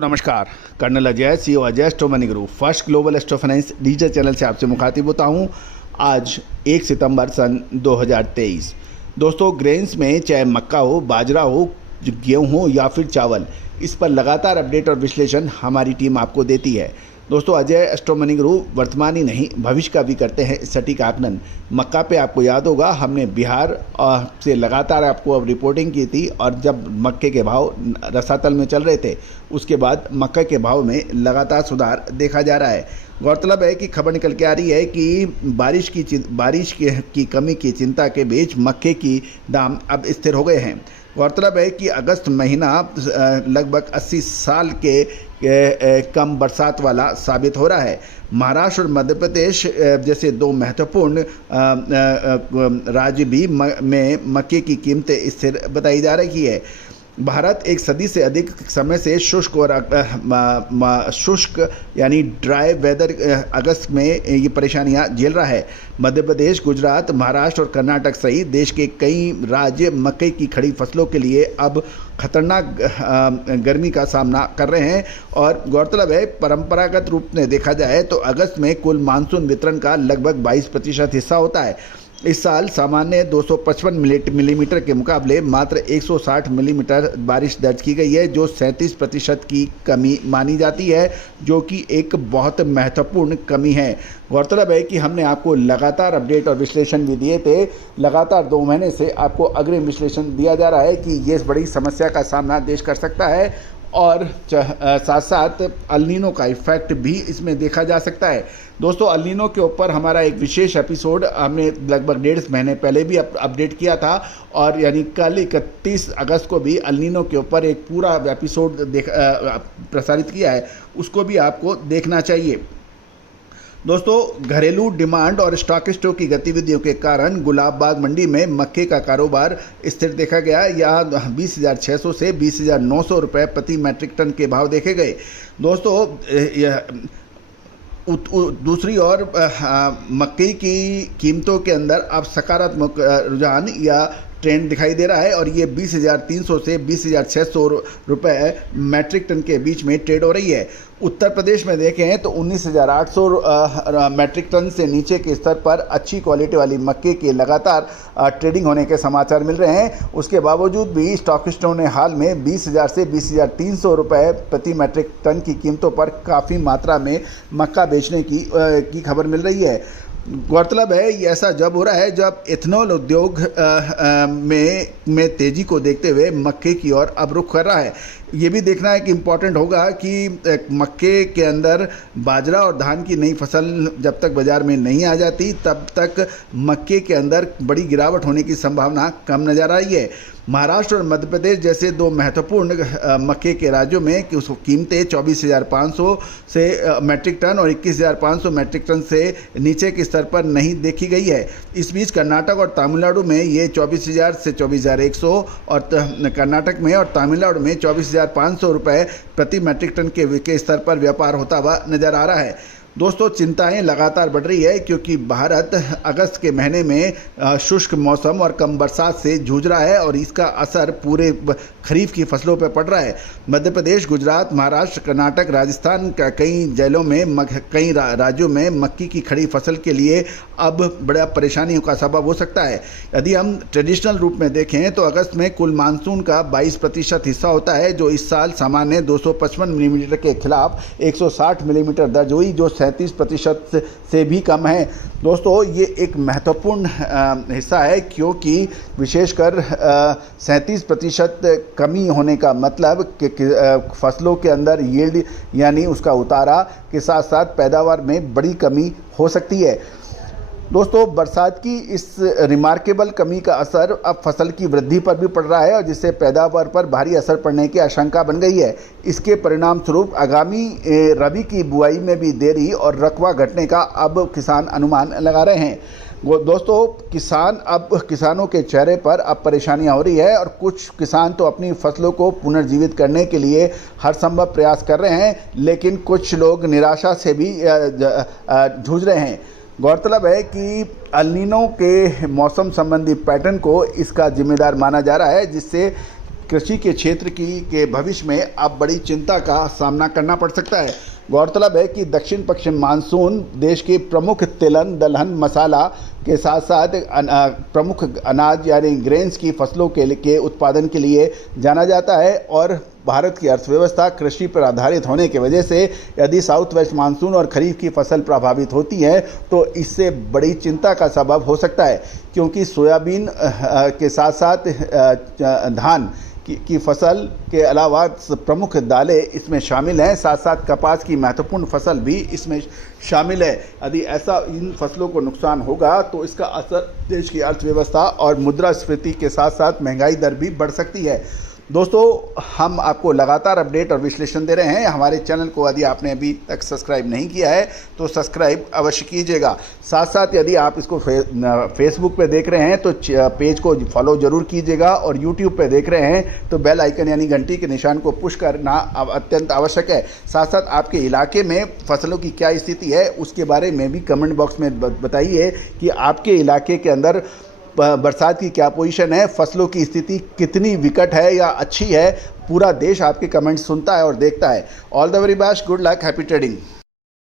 दोस्तों नमस्कार। Colonel Ajay, CEO Ajay astro money group first global astro finance digital channel से आपसे मुखातिब होता हूं। आज 1 सितंबर सन 2023। दोस्तों, ग्रेन्स में चाहे मक्का हो, बाजरा हो, गेहूं हो या फिर चावल, इस पर लगातार अपडेट और विश्लेषण हमारी टीम आपको देती है। दोस्तों, अजय एस्ट्रो मनी ग्रुप वर्तमान ही नहीं भविष्य का भी करते हैं सटीक आकलन। मक्का पे आपको याद होगा, हमने बिहार से लगातार आपको अब रिपोर्टिंग की थी, और जब मक्के के भाव रसातल में चल रहे थे उसके बाद मक्का के भाव में लगातार सुधार देखा जा रहा है। गौरतलब है कि खबर निकल के आ रही है कि बारिश की कमी की चिंता के बीच मक्के की दाम अब स्थिर हो गए हैं। गौरतलब है कि अगस्त महीना लगभग 80 साल के कम बरसात वाला साबित हो रहा है। महाराष्ट्र और मध्य प्रदेश जैसे दो महत्वपूर्ण राज्य भी में मक्के की कीमतें स्थिर बताई जा रही है। भारत एक सदी से अधिक समय से शुष्क यानी ड्राई वेदर अगस्त में ये परेशानियां झेल रहा है। मध्य प्रदेश, गुजरात, महाराष्ट्र और कर्नाटक सहित देश के कई राज्य मकई की खड़ी फसलों के लिए अब खतरनाक गर्मी का सामना कर रहे हैं। और गौरतलब है, परंपरागत रूप में देखा जाए तो अगस्त में कुल मानसून वितरण का लगभग 22% हिस्सा होता है। इस साल सामान्य 255 मिलीमीटर के मुकाबले मात्र 160 मिलीमीटर बारिश दर्ज की गई है, जो 37% की कमी मानी जाती है, जो कि एक बहुत महत्वपूर्ण कमी है। गौरतलब है कि हमने आपको लगातार अपडेट और विश्लेषण भी दिए थे। लगातार 2 महीने से आपको अग्रिम विश्लेषण दिया जा रहा है कि ये बड़ी समस्या का सामना देश कर सकता है, और साथ साथ अल नीनो का इफेक्ट भी इसमें देखा जा सकता है। दोस्तों, अल नीनो के ऊपर हमारा एक विशेष एपिसोड हमने लगभग 1.5 महीने पहले भी अपडेट किया था, और यानी कल 31 अगस्त को भी अल नीनो के ऊपर एक पूरा एपिसोड प्रसारित किया है, उसको भी आपको देखना चाहिए। दोस्तों, घरेलू डिमांड और स्टॉकिस्टों की गतिविधियों के कारण गुलाब बाग मंडी में मक्के का कारोबार स्थिर देखा गया। यहाँ 20,600 से 20,900 रुपये प्रति मैट्रिक टन के भाव देखे गए। दोस्तों, दूसरी ओर मक्के की कीमतों के अंदर अब सकारात्मक रुझान या ट्रेंड दिखाई दे रहा है, और ये 20,300 से 20,600 रुपये मैट्रिक टन के बीच में ट्रेड हो रही है। उत्तर प्रदेश में देखें तो 19,800 मैट्रिक टन से नीचे के स्तर पर अच्छी क्वालिटी वाली मक्के के लगातार ट्रेडिंग होने के समाचार मिल रहे हैं। उसके बावजूद भी स्टॉकिस्टों ने हाल में 20,000 से 20,300 रुपये प्रति मैट्रिक टन की कीमतों पर काफ़ी मात्रा में मक्का बेचने की खबर मिल रही है। गौरतलब है, ये ऐसा जब हो रहा है जब इथेनॉल उद्योग में तेज़ी को देखते हुए मक्के की ओर अब रुख कर रहा है। ये भी देखना है कि इम्पॉर्टेंट होगा कि मक्के के अंदर बाजरा और धान की नई फसल जब तक बाज़ार में नहीं आ जाती तब तक मक्के के अंदर बड़ी गिरावट होने की संभावना कम नज़र आई है। महाराष्ट्र और मध्य प्रदेश जैसे दो महत्वपूर्ण मक्के के राज्यों में कि उसको कीमतें 24,500 से मैट्रिक टन और 21,500 मैट्रिक टन से नीचे के स्तर पर नहीं देखी गई है। इस बीच कर्नाटक और तमिलनाडु में ये 24,000 से 24,100 और कर्नाटक में और तमिलनाडु में 24,500 रुपये प्रति मैट्रिक टन के स्तर पर व्यापार होता हुआ नजर आ रहा है। दोस्तों, चिंताएं लगातार बढ़ रही है क्योंकि भारत अगस्त के महीने में शुष्क मौसम और कम बरसात से जूझ रहा है, और इसका असर पूरे खरीफ की फसलों पर पड़ रहा है। मध्य प्रदेश, गुजरात, महाराष्ट्र, कर्नाटक, राजस्थान का कई जिलों में कई राज्यों में मक्की की खड़ी फसल के लिए अब बड़ा परेशानियों का सबब हो सकता है। यदि हम ट्रेडिशनल रूप में देखें तो अगस्त में कुल मानसून का 22% हिस्सा होता है, जो इस साल सामान्य 255 मिलीमीटर के खिलाफ 160 मिलीमीटर दर्ज हुई, जो 37% से भी कम है। दोस्तों, ये एक महत्वपूर्ण हिस्सा है क्योंकि विशेषकर 37% कमी होने का मतलब कि फसलों के अंदर यील्ड यानी उसका उतारा के साथ साथ पैदावार में बड़ी कमी हो सकती है। दोस्तों, बरसात की इस रिमार्केबल कमी का असर अब फसल की वृद्धि पर भी पड़ रहा है, और जिससे पैदावार पर भारी असर पड़ने की आशंका बन गई है। इसके परिणाम स्वरूप आगामी रबी की बुआई में भी देरी और रकबा घटने का अब किसान अनुमान लगा रहे हैं। दोस्तों, किसानों के चेहरे पर अब परेशानियां हो रही है, और कुछ किसान तो अपनी फसलों को पुनर्जीवित करने के लिए हर संभव प्रयास कर रहे हैं, लेकिन कुछ लोग निराशा से भी जूझ रहे हैं। गौरतलब है कि अल नीनो के मौसम संबंधी पैटर्न को इसका जिम्मेदार माना जा रहा है, जिससे कृषि के क्षेत्र के भविष्य में अब बड़ी चिंता का सामना करना पड़ सकता है। गौरतलब है कि दक्षिण पश्चिम मानसून देश के प्रमुख तिलहन दलहन मसाला के साथ साथ प्रमुख अनाज यानी ग्रेन्स की फसलों के उत्पादन के लिए जाना जाता है और भारत की अर्थव्यवस्था कृषि पर आधारित होने की वजह से यदि साउथ वेस्ट मानसून और खरीफ की फसल प्रभावित होती है तो इससे बड़ी चिंता का सबब हो सकता है, क्योंकि सोयाबीन के साथ साथ धान की फसल के अलावा प्रमुख दालें इसमें शामिल हैं, साथ साथ कपास की महत्वपूर्ण फसल भी इसमें शामिल है। यदि ऐसा इन फसलों को नुकसान होगा तो इसका असर देश की अर्थव्यवस्था और मुद्रास्फीति के साथ साथ महंगाई दर भी बढ़ सकती है। दोस्तों, हम आपको लगातार अपडेट और विश्लेषण दे रहे हैं। हमारे चैनल को यदि आपने अभी तक सब्सक्राइब नहीं किया है तो सब्सक्राइब अवश्य कीजिएगा। साथ साथ यदि आप इसको फेसबुक पे देख रहे हैं तो पेज को फॉलो जरूर कीजिएगा और यूट्यूब पे देख रहे हैं तो बेल आइकन यानी घंटी के निशान को पुश करना अत्यंत आवश्यक है। साथ साथ आपके इलाके में फसलों की क्या स्थिति है उसके बारे में भी कमेंट बॉक्स में बताइए कि आपके इलाके के अंदर बरसात की क्या पोजीशन है, फसलों की स्थिति कितनी विकट है या अच्छी है। पूरा देश आपके कमेंट्स सुनता है और देखता है। All the very best, good luck, happy trading.